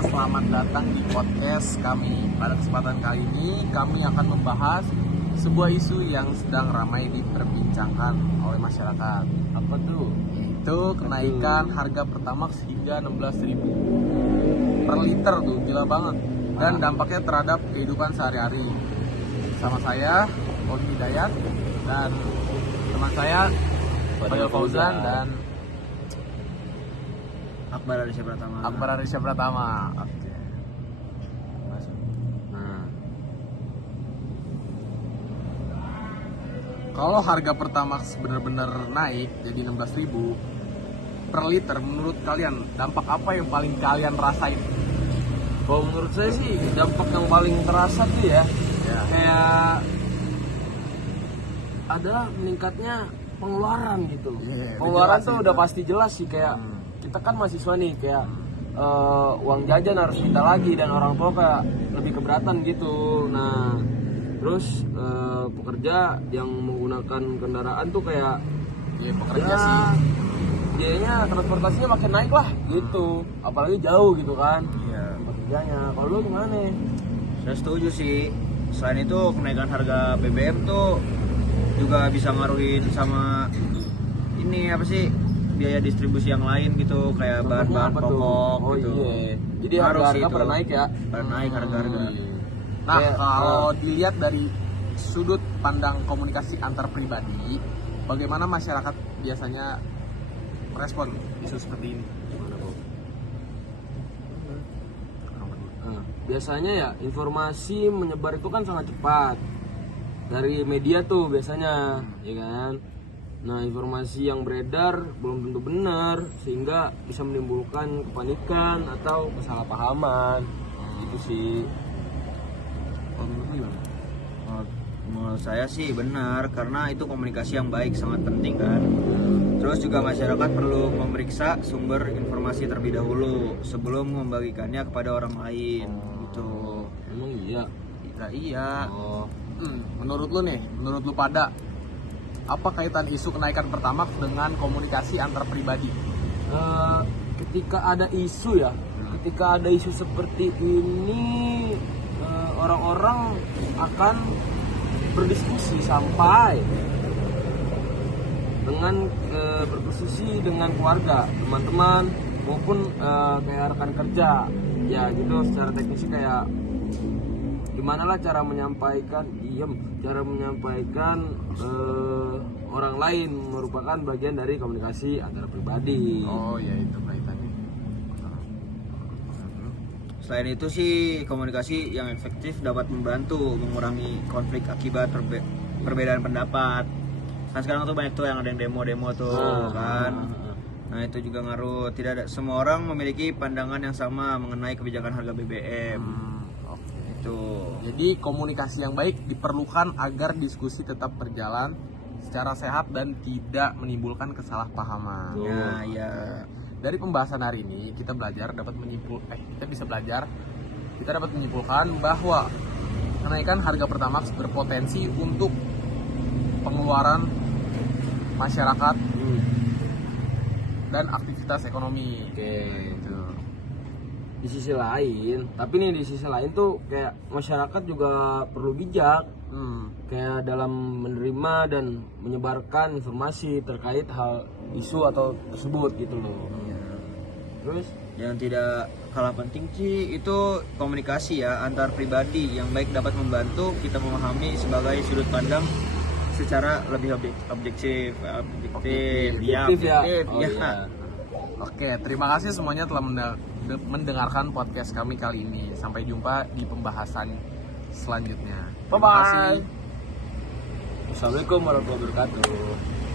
selamat datang di podcast kami. Pada kesempatan kali ini kami akan membahas sebuah isu yang sedang ramai diperbincangkan oleh masyarakat. Apa tuh? Itu kenaikan harga Pertamax hingga 16.000 per liter tuh, gila banget. Dan dampaknya terhadap kehidupan sehari-hari. Sama saya, Oli Hidayat, dan teman saya Fadil Fauzan dan Akbar Arisya Pratama. Oke. Masuk. Nah, kalau harga Pertamax benar-benar naik jadi 16.000 per liter, menurut kalian dampak apa yang paling kalian rasain? Kalau menurut saya sih dampak yang paling terasa tuh ya, kayak ada meningkatnya pengeluaran gitu. Pengeluaran tuh udah pasti jelas sih, kayak kita kan mahasiswa nih, kayak uang jajan harus minta lagi dan orang tua kayak lebih keberatan gitu. Nah, terus pekerja yang menggunakan kendaraan tuh kayak Pekerja sih. biayanya transportasinya makin naik lah gitu, apalagi jauh gitu kan. Iya, Pekerjanya. Kalau lu gimana nih? saya setuju sih. Selain itu kenaikan harga BBM tuh juga bisa ngaruhin sama ini apa sih, biaya distribusi yang lain gitu, kayak bahan-bahan Apa tuh? pokok Oh gitu. iya. Jadi Ngaruh sih harga itu. pada naik ya. Pada naik harga-harga. Nah, Kayak, kalau dilihat dari sudut pandang komunikasi antar pribadi, bagaimana masyarakat biasanya merespon isu seperti ini? Biasanya ya informasi menyebar itu kan sangat cepat dari media tuh biasanya, ya kan. Nah, informasi yang beredar belum tentu benar sehingga bisa menimbulkan kepanikan atau kesalahpahaman. Itu sih. Kalau menurut lu gimana? Menurut saya sih benar, karena itu komunikasi yang baik sangat penting kan. Terus juga masyarakat perlu memeriksa sumber informasi terlebih dahulu sebelum membagikannya kepada orang lain gitu. Emang iya. Iya. Oh, Menurut lu nih, menurut lu pada, apa kaitan isu kenaikan Pertamax dengan komunikasi antar pribadi? ketika ada isu ya, ketika ada isu seperti ini, orang-orang akan berdiskusi sampai dengan berdiskusi dengan keluarga, teman-teman maupun kayak rekan kerja ya gitu. Secara teknis kayak gimana lah cara menyampaikan orang lain merupakan bagian dari komunikasi antara pribadi. Oh ya, itu kaitannya. Selain itu sih, komunikasi yang efektif dapat membantu mengurangi konflik akibat perbedaan pendapat. Kan sekarang tuh banyak tuh yang ada yang demo-demo tuh kan. Nah, itu juga ngaruh. Tidak ada, semua orang memiliki pandangan yang sama mengenai kebijakan harga BBM. Itu. Jadi komunikasi yang baik diperlukan agar diskusi tetap berjalan secara sehat dan tidak menimbulkan kesalahpahaman. Nah, ya. Dari pembahasan hari ini kita dapat menyimpulkan bahwa kenaikan harga Pertamax berpotensi untuk pengeluaran masyarakat dan aktivitas ekonomi. Oke. Gitu. Di sisi lain tuh kayak masyarakat juga perlu bijak, kayak dalam menerima dan menyebarkan informasi terkait hal isu atau tersebut gitu loh. Terus Yang tidak kalah penting sih itu komunikasi ya antar pribadi yang baik dapat membantu kita memahami sebagai sudut pandang secara lebih objektif. objektif ya. Oh, iya. Oke, terima kasih semuanya telah mendengarkan podcast kami kali ini. Sampai jumpa di pembahasan selanjutnya. Terima kasih. Assalamualaikum warahmatullahi wabarakatuh.